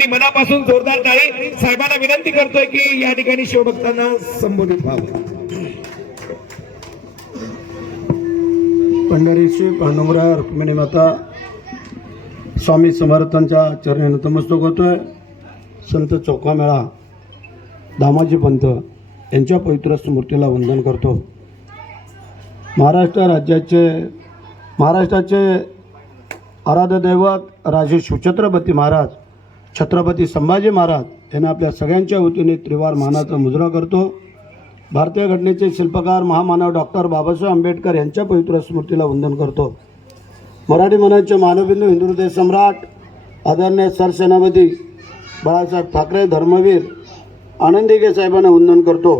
सर्वांनी मनापासून जोरदार टाळी साहेबांना विनंती करतोय की या ठिकाणी शिवभक्तांना संबोधित व्हावं. पंढरीची पांडुरंगा रुक्मिणी माता स्वामी समर्थांच्या चरणी नतमस्तक होतोय. संत चौकामेळा दामाजी पंत यांच्या पवित्र स्मृतीला वंदन करतो. महाराष्ट्राचे आराध्य दैवत राजे शिवछत्रपती महाराज छत्रपती संभाजी महाराज यांना आपल्या सगळ्यांच्या वतीने त्रिवार मानाचा मुजरा करतो. भारतीय घटनेचे शिल्पकार महामानव डॉक्टर बाबासाहेब आंबेडकर यांच्या पवित्र स्मृतीला वंदन करतो. मराठी मनाचे मानवबिंदू हिंदू हृदय सम्राट आदरणीय सरसेनापती बाळासाहेब ठाकरे धर्मवीर आनंदीगे साहेबांना वंदन करतो.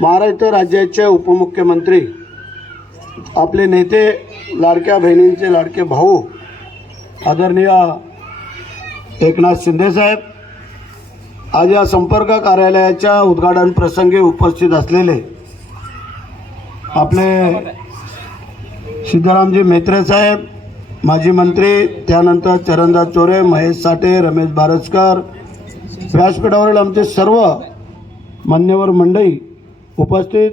महाराष्ट्र राज्याचे उपमुख्यमंत्री आपले नेते लाडक्या बहिणींचे लाडके भाऊ आदरणीय एकनाथ शिंदे साहेब आज या संपर्क कार्यालयाच्या उद्घाटन प्रसंगी उपस्थित असलेले आपले सिद्धरामजी मेत्रे साहेब माजी मंत्री, त्यानंतर चरणदास चोरे, महेश साठे, रमेश बारसकर, व्यासपीठावरील आमचे सर्व मान्यवर मंडळी उपस्थित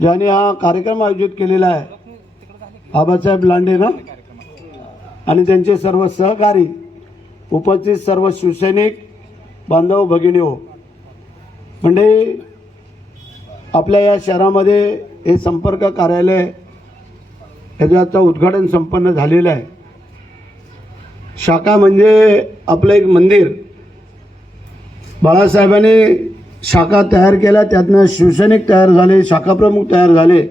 ज्यांनी हा कार्यक्रम आयोजित केलेला आहे, आबासाहेब लांडे ना आणि त्यांचे सर्व सहकारी, उपस्थित सर्व शिवसैनिक बांधव भगिनीहो, म्हणजे आपल्या या शहरामध्ये हे संपर्क कार्यालय याचं उद्घाटन संपन्न झालेलं आहे. शाखा म्हणजे आपलं एक मंदिर बाळासाहेबांनी शाखा तयार केल्या, त्यातनं शिवसैनिक तयार झाले, शाखाप्रमुख तयार झाले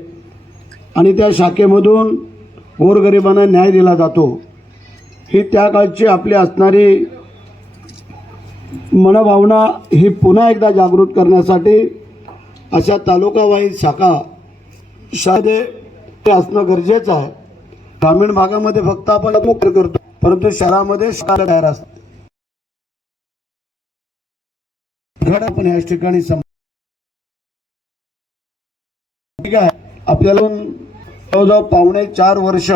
आणि त्या शाखेमधून गोरगरिबांना न्याय दिला जातो. ही त्या काळची आपली असणारी मनभावना ही पुन्हा एकदा जागृत करण्यासाठी अशा तालुकावाईज शाखा असणं गरजेचं आहे. ग्रामीण भागामध्ये फक्त आपण मुक्त करतो, परंतु शहरामध्ये शाखा तयार असतात. आपण या ठिकाणी ठीक आहे. आपल्याला जवळजवळ 4.5 वर्ष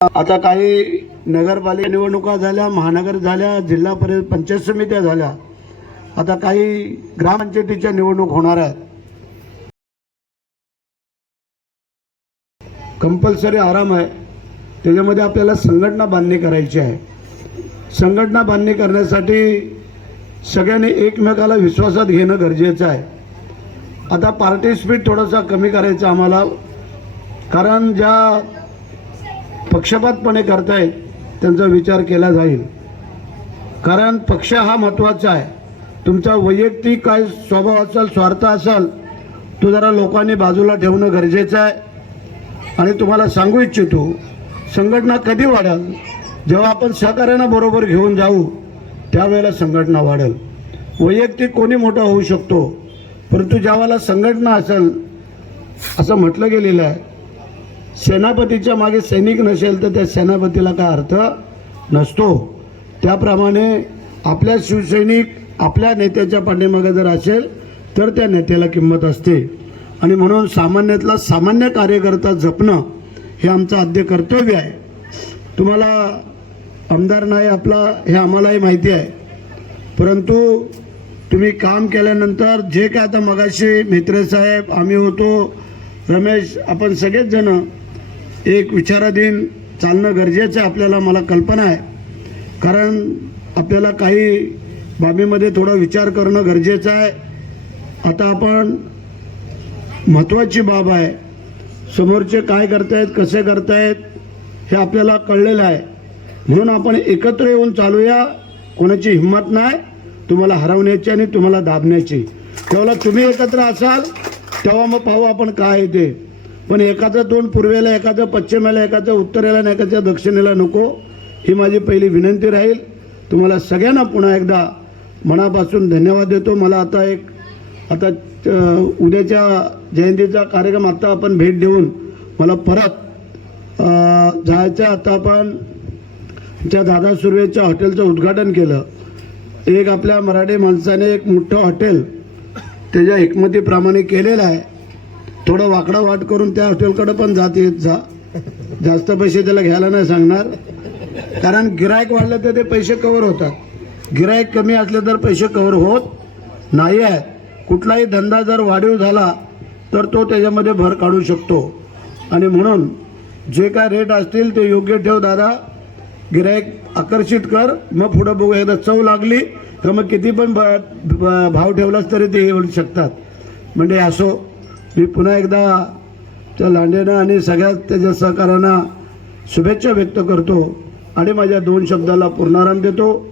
आता काही नगरपालिका निवडणुका झाल्या, महानगर झाल्या, जिल्हा परिषद पंचायत समित्या झाल्या, आता काही ग्रामपंचायतीच्या निवडणूक होणार आहेत. कंपल्सरी आराम आहे, त्याच्यामध्ये आपल्याला संघटना बांधणी करायची आहे. संघटना बांधणी करण्यासाठी सगळ्यांनी एकमेकाला विश्वासात घेणं गरजेचं आहे. आता पार्टी स्पीड थोडासा कमी करायचा आम्हाला, कारण ज्या पक्षपातपणे करतायत त्यांचा विचार केला जाईल. कारण पक्ष हा महत्त्वाचा आहे. तुमचा वैयक्तिक काय स्वभाव असेल, स्वार्थ असेल, तो जरा लोकांनी बाजूला ठेवणं गरजेचं आहे. आणि तुम्हाला सांगू इच्छितो, संघटना कधी वाढेल जेव्हा आपण सहकार्यांना बरोबर घेऊन जाऊ, त्यावेळेला संघटना वाढेल. वैयक्तिक कोणी मोठा होऊ शकतो, परंतु ज्यावेळेला संघटना असेल, असं म्हटलं गेलेलं आहे, सेनापतीच्या मागे सैनिक नसेल तर त्या सेनापतीला काय अर्थ नसतो. त्याप्रमाणे आपल्या शिवसैनिक आपल्या नेत्याच्या पाठीमागे जर असेल तर त्या नेत्याला किंमत असते. आणि म्हणून सामान्यातला सामान्य कार्यकर्ता जपणं हे आमचं आद्य कर्तव्य आहे. तुम्हाला आमदार नाही आपला हे आम्हालाही माहिती आहे, परंतु तुम्ही काम केल्यानंतर जे काय आता मगाशी मित्र साहेब, आम्ही होतो, रमेश, आपण सगळेच जण एक विचाराधीन चालणं गरजेचं आहे. आपल्याला मला कल्पना आहे, कारण आपल्याला काही बाबीमध्ये थोडा विचार करणं गरजेचं आहे. आता आपण महत्त्वाची बाब आहे, समोरचे काय करतायत, कसे करतायत हे आपल्याला कळलेलं आहे. म्हणून आपण एकत्र येऊन चालूया. कोणाची हिंमत नाही तुम्हाला हरवण्याची आणि तुम्हाला दाबण्याची. तेव्हा तुम्ही एकत्र असाल तेव्हा मग पाहू आपण काय ते. पण एकाचं तोंड पूर्वेला, एकाचं पश्चिमेला, एकाचं उत्तरेला आणि एकाचं दक्षिणेला नको, ही माझी पहिली विनंती राहील. तुम्हाला सगळ्यांना पुन्हा एकदा मनापासून धन्यवाद देतो. मला आता उद्याच्या जयंतीचा कार्यक्रम आता आपण भेट देऊन मला परत जायचं. आता आपण त्या दादा सुर्वेच्या हॉटेलचं उद्घाटन केलं. एक आपल्या मराठी माणसाने एक मोठं हॉटेल त्याच्या एकमतीप्रमाणे केलेलं आहे. थोडं वाकडा वाट करून त्या हॉटेलकडे पण जात येत जा. जास्त पैसे त्याला घ्यायला नाही सांगणार, कारण गिरायक वाढलं तर ते पैसे कव्हर होतात, गिरायक कमी असले तर पैसे कव्हर होत नाही आहे. कुठलाही धंदा जर वाढीव झाला तर तो त्याच्यामध्ये भर काढू शकतो. आणि म्हणून जे काय रेट असतील ते योग्य ठेव दादा, गिरायक आकर्षित कर, मग पुढं बघू. एकदा चव लागली तर मग किती पण भाव ठेवलास तरी ते येऊ शकतात. म्हणजे असो, मी पुन्हा एकदा त्या लांडेनं आणि सगळ्या त्याच्या सहकाऱ्यांना शुभेच्छा व्यक्त करतो आणि माझ्या 2 शब्दाला पूर्णाराम देतो.